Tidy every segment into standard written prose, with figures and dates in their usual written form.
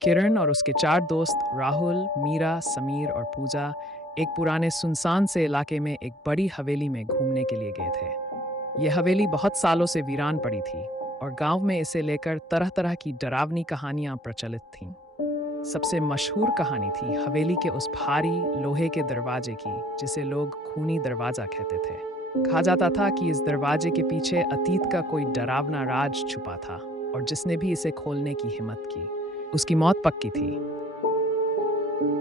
किरण और उसके चार दोस्त राहुल, मीरा, समीर और पूजा एक पुराने सुनसान से इलाके में एक बड़ी हवेली में घूमने के लिए गए थे। यह हवेली बहुत सालों से वीरान पड़ी थी और गांव में इसे लेकर तरह-तरह की डरावनी कहानियां प्रचलित थीं। सबसे मशहूर कहानी थी हवेली के उस भारी लोहे के दरवाजे की, जिसे लोग खूनी दरवाजा कहते थे। कहा जाता था कि इस दरवाजे के पीछे अतीत का कोई डरावना राज छुपा था और जिसने भी इसे खोलने की हिम्मत की, उसकी मौत पक्की थी।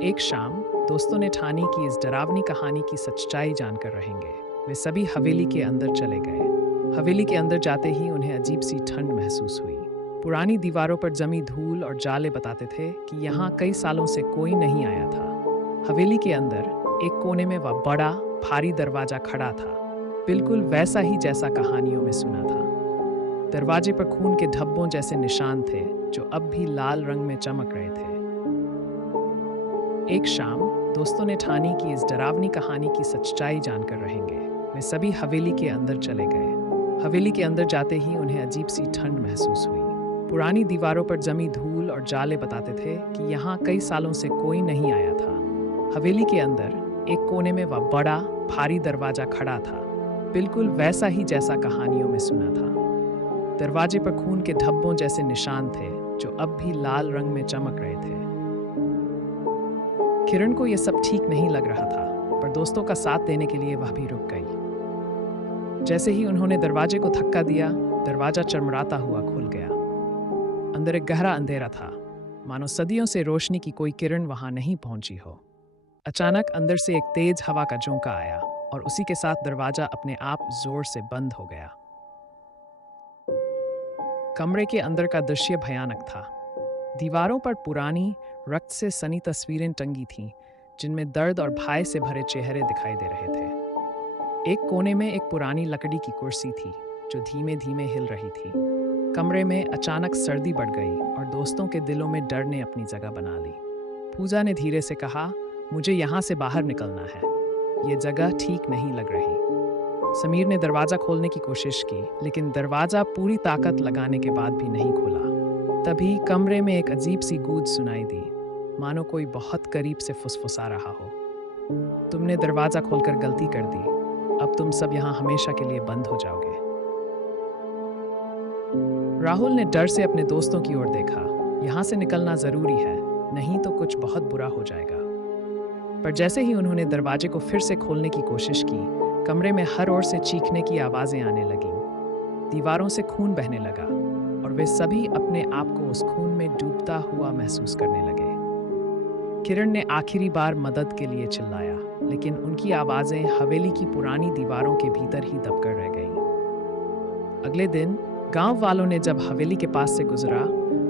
एक शाम दोस्तों ने ठानी कि इस डरावनी कहानी की सच्चाई जानकर रहेंगे। वे सभी हवेली के अंदर चले गए। हवेली के अंदर जाते ही उन्हें अजीब सी ठंड महसूस हुई। पुरानी दीवारों पर जमी धूल और जाले बताते थे कि यहाँ कई सालों से कोई नहीं आया था। हवेली के अंदर एक कोने में वह बड़ा भारी दरवाजा खड़ा था, बिल्कुल वैसा ही जैसा कहानियों में सुना था। दरवाजे पर खून के धब्बों जैसे निशान थे, जो अब भी लाल रंग में चमक रहे थे। एक शाम दोस्तों ने ठानी कि इस डरावनी कहानी की सच्चाई जानकर रहेंगे। वे सभी हवेली के अंदर चले गए। हवेली के अंदर जाते ही उन्हें अजीब सी ठंड महसूस हुई। पुरानी दीवारों पर जमी धूल और जाले बताते थे कि यहाँ कई सालों से कोई नहीं आया था। हवेली के अंदर एक कोने में वह बड़ा भारी दरवाजा खड़ा था, बिल्कुल वैसा ही जैसा कहानियों में सुना था। दरवाजे पर खून के धब्बों जैसे निशान थे, जो अब भी लाल रंग में चमक रहे थे। किरण को यह सब ठीक नहीं लग रहा था, पर दोस्तों का साथ देने के लिए वह भी रुक गई। जैसे ही उन्होंने दरवाजे को धक्का दिया, दरवाजा चरमराता हुआ खुल गया। अंदर एक गहरा अंधेरा था, मानो सदियों से रोशनी की कोई किरण वहां नहीं पहुंची हो। अचानक अंदर से एक तेज हवा का झोंका आया और उसी के साथ दरवाजा अपने आप जोर से बंद हो गया। कमरे के अंदर का दृश्य भयानक था। दीवारों पर पुरानी रक्त से सनी तस्वीरें टंगी थीं, जिनमें दर्द और भय से भरे चेहरे दिखाई दे रहे थे। एक कोने में एक पुरानी लकड़ी की कुर्सी थी, जो धीमे धीमे हिल रही थी। कमरे में अचानक सर्दी बढ़ गई और दोस्तों के दिलों में डर ने अपनी जगह बना ली। पूजा ने धीरे से कहा, मुझे यहाँ से बाहर निकलना है। ये जगह ठीक नहीं लग रही। समीर ने दरवाजा खोलने की कोशिश की, लेकिन दरवाजा पूरी ताकत लगाने के बाद भी नहीं खुला। तभी कमरे में एक अजीब सी गूंज सुनाई दी, मानो कोई बहुत करीब से फुसफुसा रहा हो। तुमने दरवाजा खोलकर गलती कर दी। अब तुम सब यहाँ हमेशा के लिए बंद हो जाओगे। राहुल ने डर से अपने दोस्तों की ओर देखा। यहाँ से निकलना जरूरी है, नहीं तो कुछ बहुत बुरा हो जाएगा। पर जैसे ही उन्होंने दरवाजे को फिर से खोलने की कोशिश की, कमरे में हर ओर से चीखने की आवाजें आने लगीं। दीवारों से खून बहने लगा और वे सभी अपने आप को उस खून में डूबता हुआ महसूस करने लगे। किरण ने आखिरी बार मदद के लिए चिल्लाया, लेकिन उनकी आवाजें हवेली की पुरानी दीवारों के भीतर ही दबकर रह गईं। अगले दिन गांव वालों ने जब हवेली के पास से गुजरा,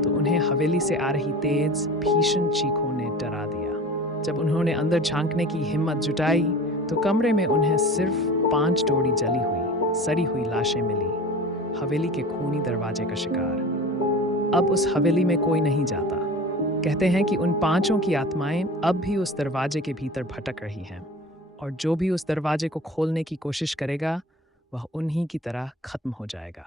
तो उन्हें हवेली से आ रही तेज भीषण चीखों ने डरा दिया। जब उन्होंने अंदर झांकने की हिम्मत जुटाई, तो कमरे में उन्हें सिर्फ 5 जोड़ी जली हुई, सड़ी हुई लाशें मिली। हवेली के खूनी दरवाजे का शिकार। अब उस हवेली में कोई नहीं जाता। कहते हैं कि उन 5 की आत्माएं अब भी उस दरवाजे के भीतर भटक रही हैं, और जो भी उस दरवाजे को खोलने की कोशिश करेगा, वह उन्हीं की तरह खत्म हो जाएगा।